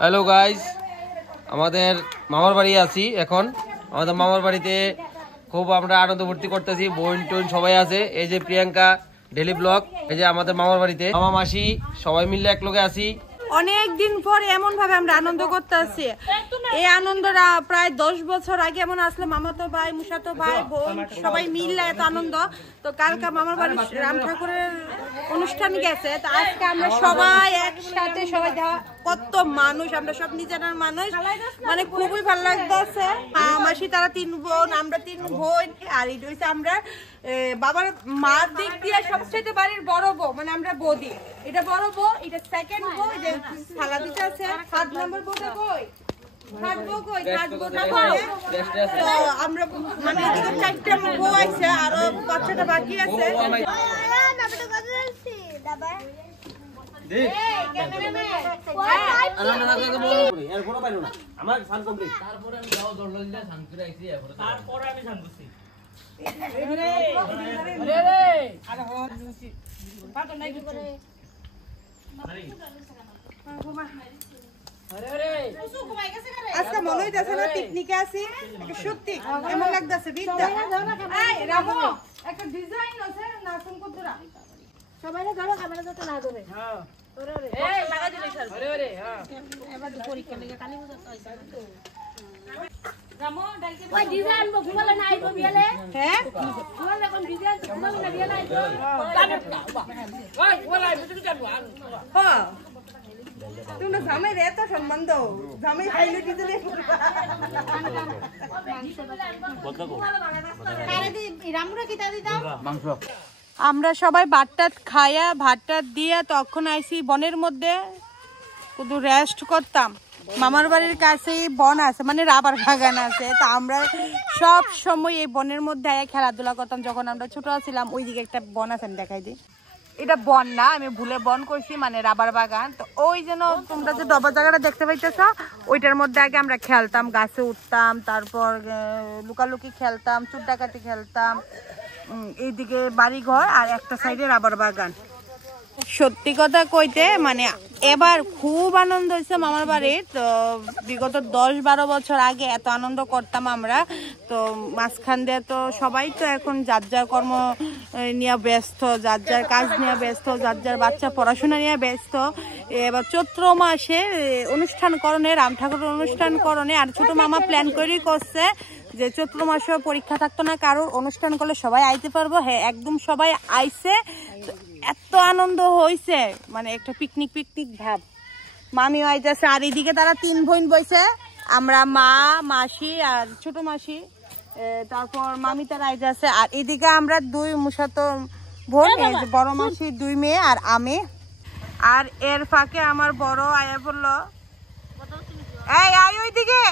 Hello guys, আমাদের মামার বাড়ি আছি এখন। আমাদের মামার বাড়িতে খুব আমরা আনন্দ ফুর্তি করতেছি, বোন টোন সবাই আছে। এই যে প্রিয়াঙ্কা ডেলি ব্লগ, এই যে আমাদের মামার বাড়িতে মামা মাসি সবাই মিলে এক লগে আছি। অনেক দিন পর এমন ভাবে আমরা আনন্দ করতে আছি। এই আনন্দটা প্রায় 10 বছর আগে এমন আসলে মামাতো ভাই, মুসাতো ভাই, বোন সবাই মিললে এত আনন্দ। তো কালকে মামার বাড়ি রাম ঠাকুরের অনুষ্ঠান গেছে, তো আজকে আমরা সবাই একসাথে সবাই কত মানুষ, আমরা সব নিজেদের মানুষ, মানে খুবই ভালো লাগতেছে। মাসি তারা 3 বোন, আমরা 3 বোন। আর এটা হচ্ছে আমরা বাবার মার দিক দিয়ে সবচেয়ে বাড়ির বড় বউ, মানে আমরা বৌদি। এটা বড় বউ, এটা সেকেন্ড বউ, যে থালা দিতে আছে। 7 নম্বর বউটা কই? আমরা মানে 4টা বউ আছে, আরো 5টা বাকি আছে। আজকে মনে হইতেছে না পিকনিকে আছি, সত্যি এমন লাগতেছে। রামু একটা ডিজাইন আছে না সুন্দরা, সবাই ধরো, ক্যামেরা যাতে না ধরে। হ্যাঁ এই লাগা দিলে স্যার। আরে হ্যাঁ এবার পরীক্ষা লেগে কালি বুঝা হইছে। রামু ডালকে ওই ডিজাইন বো ফুলে না আইবো বিয়ালে। হ্যাঁ ফুলে কোন ডিজাইন ফুলে না বিয়ালে আইবো। ওই ওলাই বুঝি যাবো। হ্যাঁ তোমরা জামাই রে তো সম্মান দাও, জামাই খাইলে কি দিলে আমরা সবাই ভাতটাত খায়া ভাতটাত দিয়ে তখন আইসি বনের মধ্যে, শুধু রেস্ট করতাম। মামার বাড়ির কাছেই বন আছে, মানে রাবার বাগান আছে। তো আমরা সব সময় এই বনের মধ্যে আয়া খেলাধুলা করতাম। যখন আমরা ছোট ছিলাম, ওইদিকে একটা বন আছে, আমি দেখাই দিই। এটা বন না, আমি ভুলে বন করছি, মানে রাবার বাগান। তো ওই যেন তোমরা যে ডবা জায়গাটা দেখতে পাইতেছ, ওইটার মধ্যে আগে আমরা খেলতাম, গাছে উঠতাম, তারপর লুকালুকি খেলতাম, চুর ডাকাতি খেলতাম। এইদিকে বাড়ি ঘর আর একটা সাইডে রাবার বাগান। সত্যি কথা কইতে মানে এবার খুব আনন্দ হয়েছে মামার বাড়ির। তো বিগত 10-12 বছর আগে এত আনন্দ করতাম আমরা। তো মাঝখান দিয়ে তো সবাই তো এখন যার যার কর্ম নিয়ে ব্যস্ত, যার যার কাজ নিয়ে ব্যস্ত, যার যার বাচ্চা পড়াশোনা নিয়ে ব্যস্ত। এবার চৈত্র মাসে অনুষ্ঠান করণে, রাম ঠাকুরের অনুষ্ঠান করণে। আর ছোট মামা প্ল্যান করেই করছে যে চৈত্র মাসে পরীক্ষা থাকতো না কারোর, অনুষ্ঠান করলে সবাই আইতে পারবো। হ্যাঁ একদম সবাই আইছে, এত আনন্দ হয়েছে, মানে একটা পিকনিক পিকনিক ভাব। মামিও আইতেছে, আর এদিকে তারা 3 বোন বইছে, আমরা মা, মাসি আর ছোট মাসি, তারপর মামি তারা আইতেছে। আর এদিকে আমরা 2 মুসাতো বোন, বড় মাসি 2 মেয়ে আর আমি। আর এর ফাঁকে আমার বড় আয়া বললো, এই আয় ওইদিকে।